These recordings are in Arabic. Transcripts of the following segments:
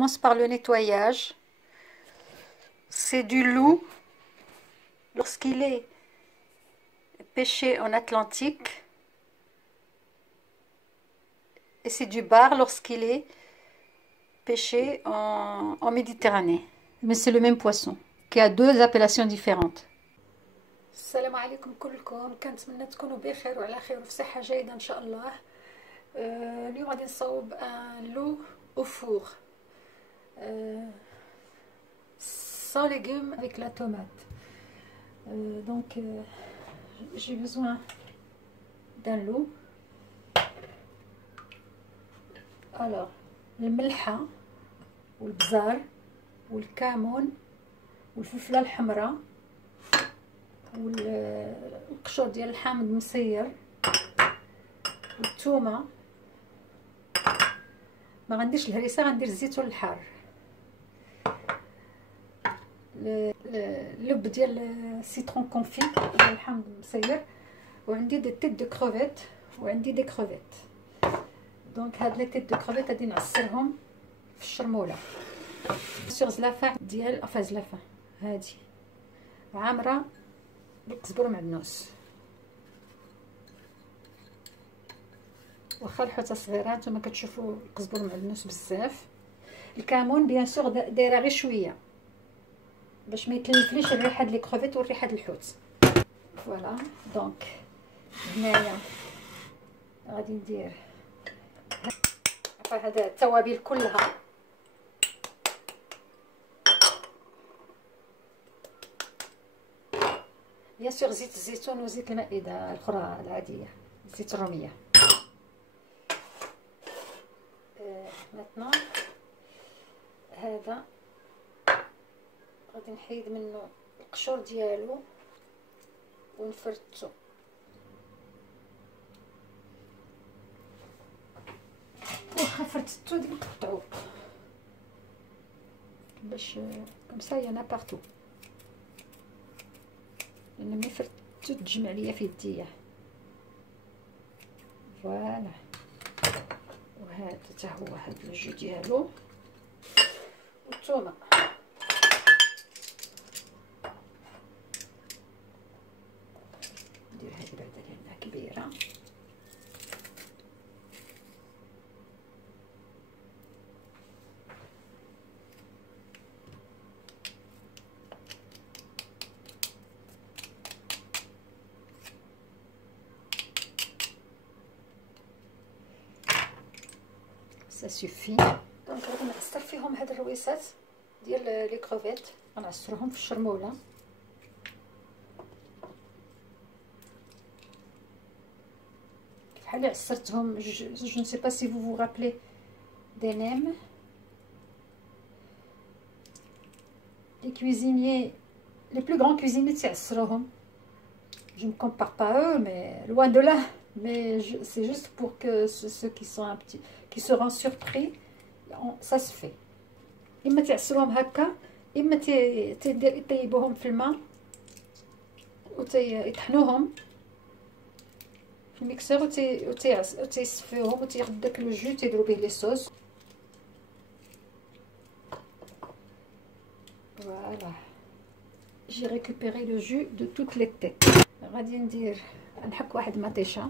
commence par le nettoyage. C'est du loup lorsqu'il est pêché en Atlantique. Et c'est du bar lorsqu'il est pêché en Méditerranée. Mais c'est le même poisson, qui a deux appellations différentes. السلام عليكم كلكم، كنتمنى تكونوا بخير وعلى خير وفي صحة جيدة إن شاء الله. اليوم غادي نصاوب ان لو au four sans légumes avec la tomate. Donc j'ai besoin d'un loup. Alors الملحة والبزار والكمون والفلفلة الحمراء والقشور ديال الحامض مسير والثومه. ما غنديرش الهريسه، غندير الزيتون الحار، اللب ديال السيترون كونفي ديال الحامض مسير، وعندي دي تيت دو كروفيت وعندي دي كروفيت. دونك هاد لي تيت دو كروفيت غادي نعصرهم في الشرموله. سيغ زلافه ديال زلافه هادي عامره بالقزبر ومعدنوس، واخا الحوته صغيره نتوما كتشوفوا القزبر ومعدنوس بزاف. الكمون بيان سور دايره غير شويه باش ما يتلفليش الريحه ديال الكروفيت والريحه ديال الحوت. فوالا دونك هنايا غادي ندير هاد التوابل كلها. بيان سور زيت الزيتون وزيت المائده الاخرى العاديه، زيت الروميه. ماتنا هذا غادي نحيد منه القشور ديالو ونفرتو. واخا فرتو نقطعو باش كمسا يانا بارتو، لان ملي فرتو تجمع ليا في يديا. فوالا وهذا حتى هو هاد الجو ديالو والثومه. ندير هذه بعدا لانها كبيره. ça suffit. دونك غادي نعصر فيهم هاد الرويسات ديال لي كروفيت، غنعصرهم في الشرموله. بحال عصرتهم جو نسي با سي فو فو رابلي دي نيم لي كويزينيي لي بلو غران كويزينيي تيعصروهم. je ne compare pas eux mais loin de là, mais c'est juste pour que ceux qui sont un petit qui seront surpris. ça se fait. اما تعصروهم هكا، اما تطيبوهم في الماء ويطحنوهم في الميكسور وتيصفيوهم وتياخذ داك لو جو تيديروا به لي صوص. فوالا j'ai récupéré le jus de toutes les têtes. غادي نحك واحد مطيشه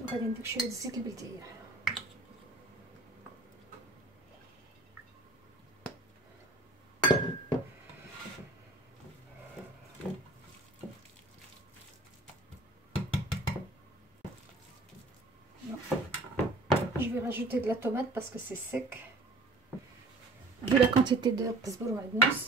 وغادي ندير شويه الزيت البلديه. Je vais rajouter de la tomate parce que c'est sec. Vu la quantité de qzbur ou معدنوس.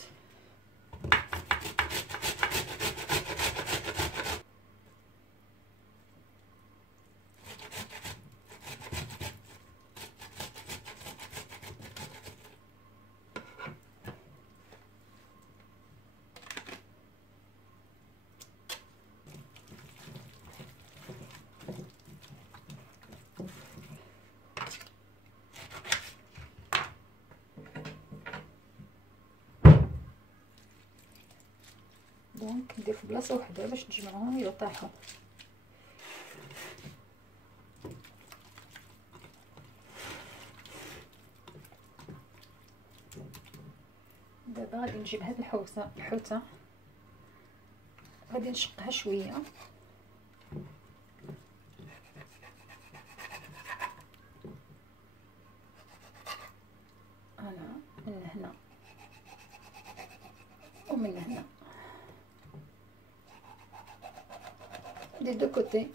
ندير في بلاصه وحده باش نجمعهم يطيحوا. دابا غادي نجيب هاد الحوته غادي نشقها شويه، انا من هنا ومن هنا دي دو كوتي.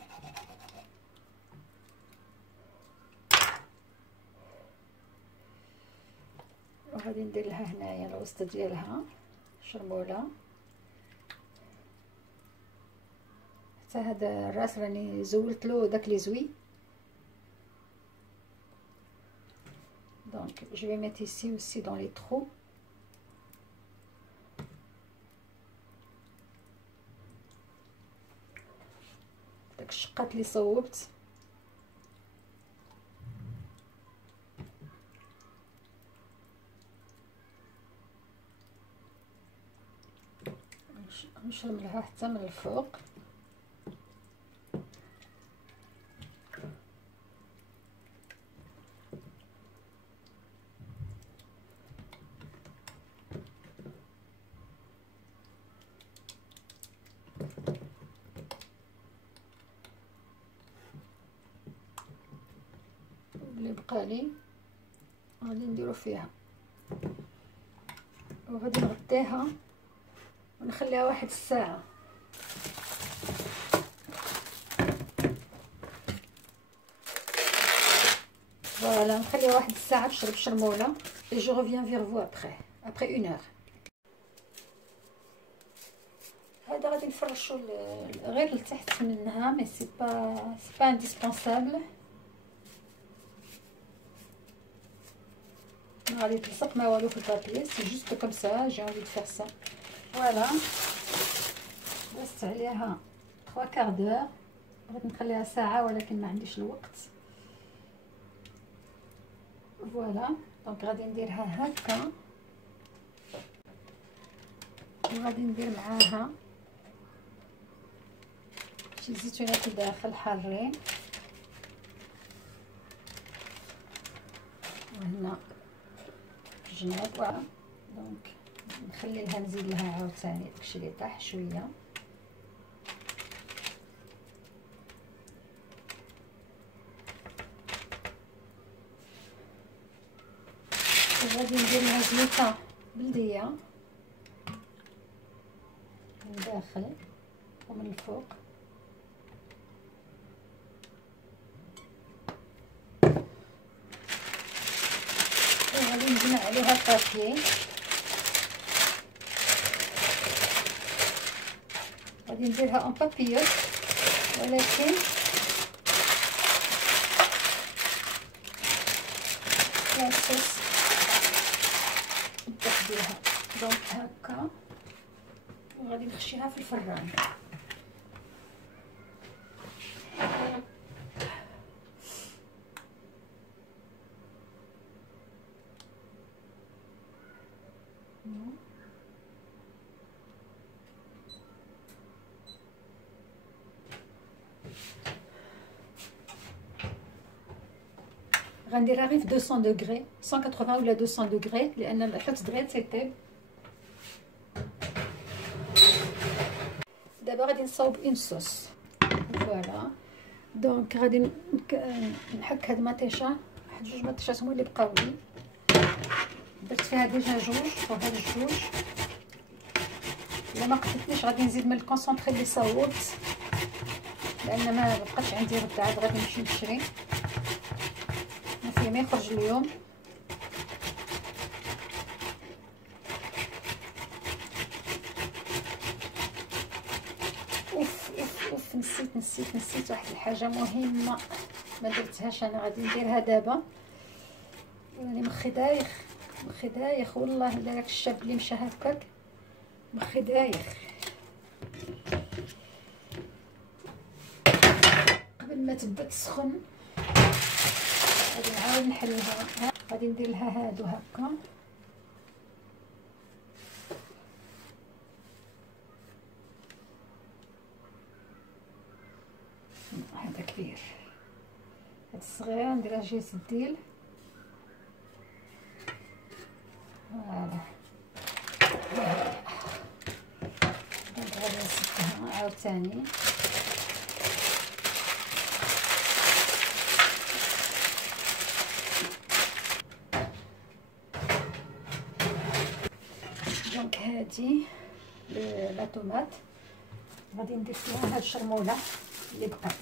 وغادي ندير لها هنايا الوسط ديالها شرموله. حتى هذا الراس راني زولت له داك لي زوي. دونك جو في ميت ici aussi dans les trous. داك الشقات اللي صوبت نشرملها حتى من الفوق. اللي بقالي غادي نديرو فيها وغادي نغطيها ونخليها واحد الساعه. فوالا نخليها واحد الساعه تشرب الشرموله. et je reviens vers vous après une heure. هذا غادي نفرشوا غير لتحت منها، مي سي با انديسبونسابل. غادي تلصق ما والو في البابي، سي جوست كوم سا جي انفي دو فير سا. فوالا بس عليها 3 كار دور. بغيت نخليها ساعه ولكن ما عنديش الوقت. فوالا دونك غادي نديرها هكا وغادي ندير معاها شي زيتونات داخل حارين. وهنا الجناب. فوالا دونك نخلي لها نزيد لها عاوتاني داكشي اللي طاح شويه. وغادي ندير لها زيوته بلديه من الداخل ومن الفوق. وغادي نجمع عليها البابي. غادي نديرها اون بابيوت ولكن لاصوص نحطيها دونك هكا. وغادي نخشيها في الفران. غنديرها غير في 200 دوغري 180 ولا 200 دوغري لان الحوت دغيا تيطيب. دابا غادي نصاوب اون صوص. فوالا دونك غادي نحك هاد مطيشه، واحد 2 مطيشات هما اللي بقاو لي. درت فيها ديجا 2 وهاد 2. الا ما قدرتنيش غادي نزيد من الكونسونطري اللي صاوبت لان ما بقاش عندي غدا، عاد غادي نمشي نشري ما يخرج اليوم. اوف نسيت واحد الحاجه مهمه ما درتهاش انا. غادي نديرها دابا. راني مخي دايخ والله الا داك الشاب اللي مشى هكاك مخي دايخ. قبل ما تبدا تسخن غادي نعاود نحلها. غادي ندير لها هادو هكا. هذا كبير، هاد الصغيره نديرها جهه الديل. فوالا دونك غادي نسدها عاوتاني. دونك هادي لا طوماط غادي ندير فيها هاد الشرموله اللي بقات.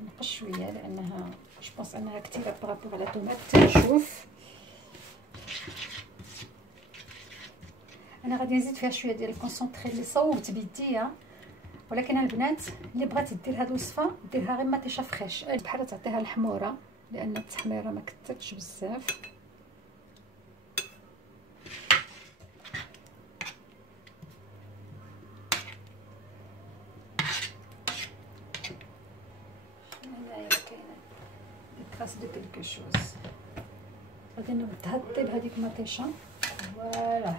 نقص شويه لانها جوبونس انها كثيره بارابور على طوماط. نشوف انا غادي نزيد فيها شويه ديال الكونسونطري اللي صوبت بيديا، ولكن البنات اللي بغات دير هاد الوصفه ديرها غير مطيشه فريش، بحال تعطيها الحموره لان التحميره ما كثرتش بزاف. هنايا كاينه كراس دو كلكو شوز، غادي نردها طيب هذيك مطيشه. فوالا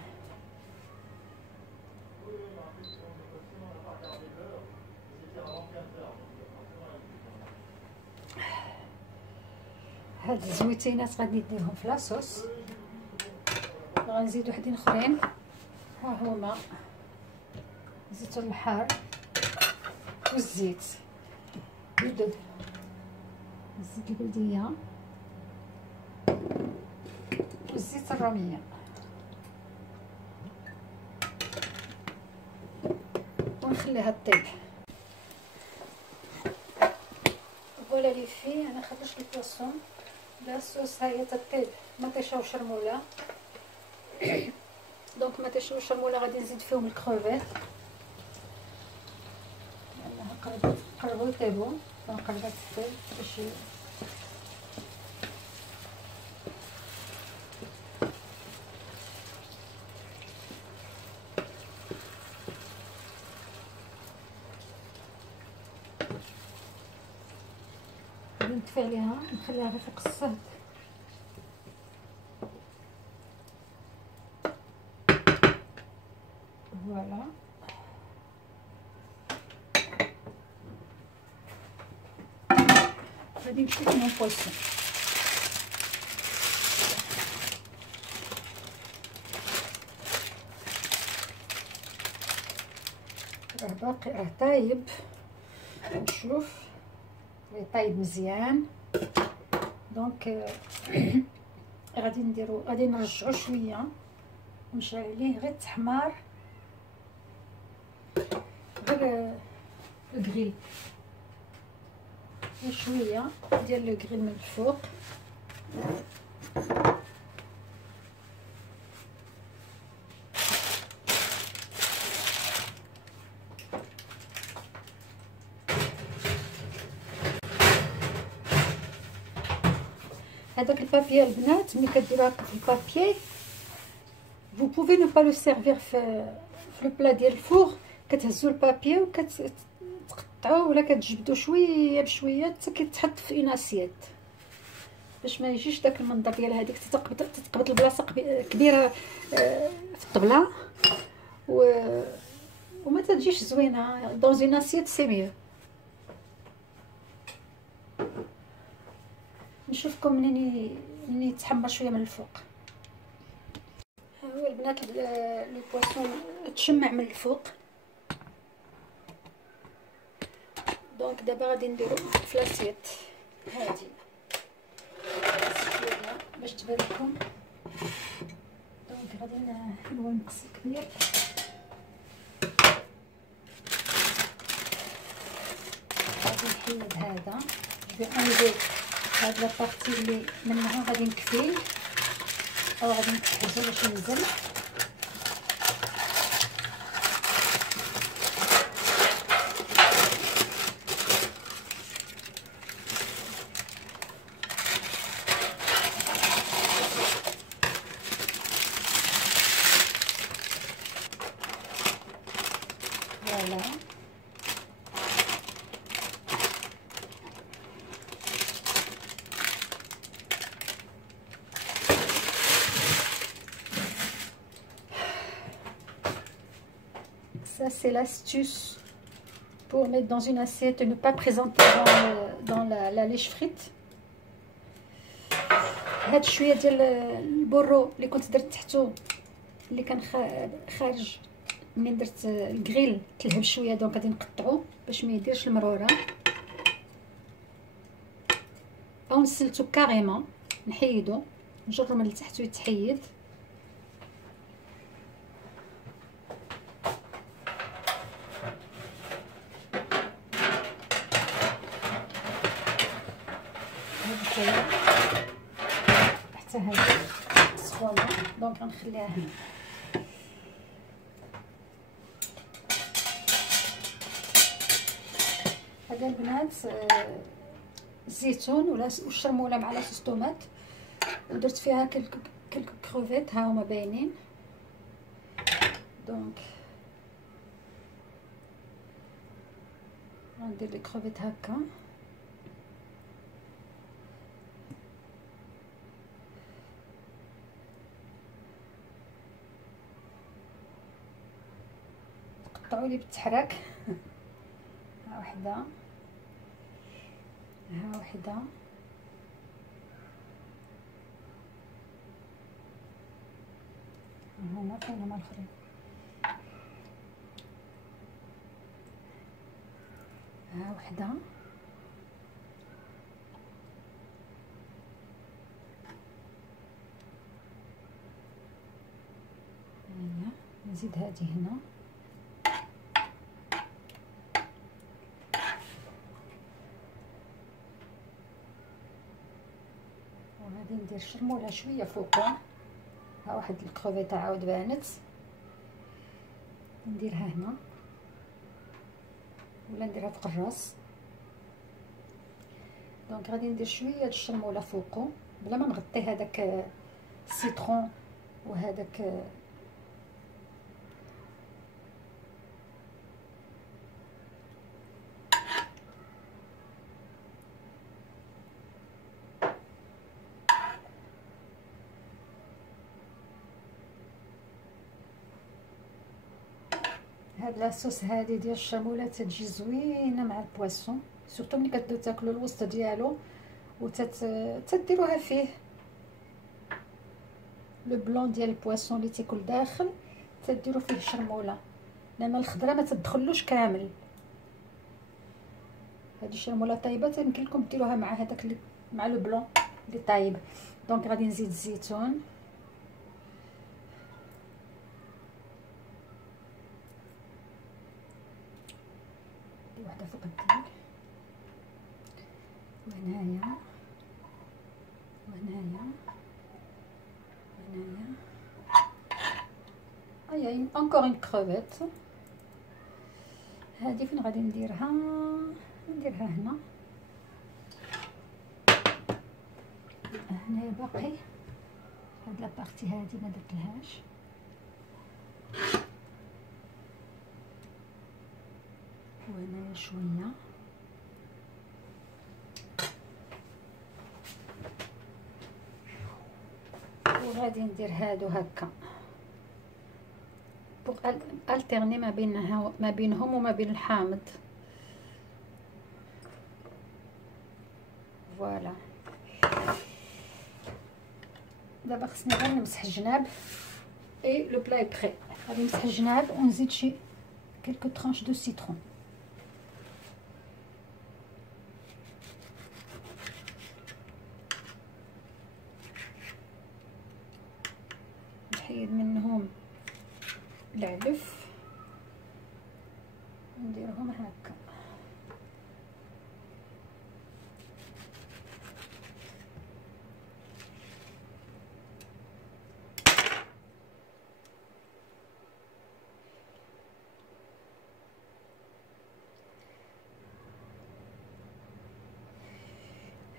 هاد الزويتينات غادي نديرهم في لاصوص، غنزيد وحدين اخرين ها هما الزيتون الحار والزيت الزيت البلديه والزيت الروميه. ونخليها طيب. فوالا لي في انا خديت البواسون لاصوص، هي تطيب مطيشه وشرموله. دونك مطيشه وشرموله غادي نزيد فيهم الكروفيت لانها قربوا يطيبوا، فنقربها تطيب باش غادي نطفي عليها نخليها غير فوق الصهد. فوالا غادي نشوف مون بويسون. راه باقي طايب، نشوف طايب مزيان. دونك غادي نرجعو شويه ونشعليه غير تحمار غير الكريل، شويه ديال الكريل من الفوق. هذاك البابيي البنات ملي كديروها في البابيي vous pouvez ne pas le servir في لو بلا ديال الفوغ، كتهزوا البابيي وكتقطعوه ولا كتجبدوا شويه بشويه حتى كيتحط في اون اسيت باش ما يجيش داك المنظر ديال هذيك تتقبض البلاصه كبيره في الطبله وما تجيش زوينه دون اون اسيت سي ميو. نشوفكم منين يتحمر شويه من الفوق. ها هو البنات لو بواسون تشمع من الفوق. دونك دابا غادي نديرو في لاسيت هادي باش تبان لكم. دونك غادي نحلو المقص الكبير غادي نحيد هذا بانلي هاد لابارتي اللي منها غادي نكفيه او غادي نكحزو باش ينزل. فوالا Ça c'est l'astuce pour mettre dans une assiette et ne pas présenter dans la lèche frite. هاد شويه ديال البورو اللي كنت درت تحتو اللي كان خارج منين درت الكغيل تلهب شويه، دونك غادي نقطعو باش ما يديرش المروره، او نسلتو كاريمون نحيدو نجرو من التحت ويتحيد. حتى هذه سخونه دونك غنخليها هنا. هذا البنات الزيتون ولا الشرموله مع لاصوص طوماط، ودرت فيها كلك كروفيت ها هما باينين. دونك غندير لي كروفيت هكا، تقطعوا لي بالتحراك. ها وحده، ها وحده، هنا فين هما الاخرين، ها وحده، هنا نزيد هذه هنا، وغادي ندير شرموله شويه فوقهم. ها واحد الكروفيطه عاود بانت، نديرها هنا ولا نديرها فوق الراس. دونك غادي ندير شويه د الشرموله فوقو بلا ما نغطي هذاك السيترون وهذاك هاد لاصوص هادي ديال الشرموله تتجي زوينه مع البواسون، سورتو ملي كتبداو تاكلوا الوسط ديالو تديروها فيه لو بلون ديال البواسون اللي تيكون داخل، تديروا فيه الشرموله، لان الخضره ما تدخلوش كامل. هذه الشرموله طايبه يمكن لكم ديروها مع هذاك مع لو بلون اللي طايب. دونك غادي نزيد الزيتون، واحده فوق الديك، وهنايا وهنايا وهنايا. اي انكور اون كروفيت. هذه فين غادي نديرها؟ نديرها هنا، هنايا باقي هاد لابارتي هادي ما درتلهاش. وهنايا شويه، وغادي ندير هادو هكا بوغ التيرني ما بينهم وما بين الحامض. فوالا دابا خصني غير نمسح الجناب اي لو بلاي بري. غادي نمسح الجناب ونزيد شي كلكو ترانش دو سيترون. نحيد منهم العلف نديرهم هكا.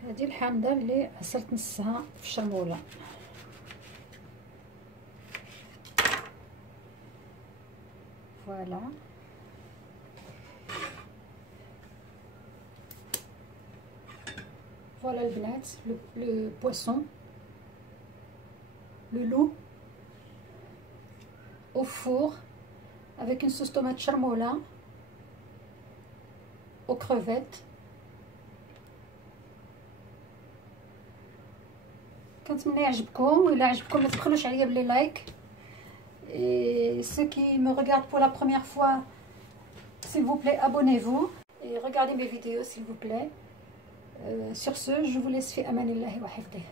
هذه الحامضه اللي عصرت نصها في الشرموله. فوالا فوالا البنات، لو بويسون لو لو au four avec une sauce tomate charmola aux crevettes. كنتمنى يعجبكم، وإلا عجبكم ما تبخلوش عليا بلي لايك. Et ceux qui me regardent pour la première fois, s'il vous plaît, abonnez-vous et regardez mes vidéos s'il vous plaît. Sur ce, je vous laisse fi amanillahi wa hifdih.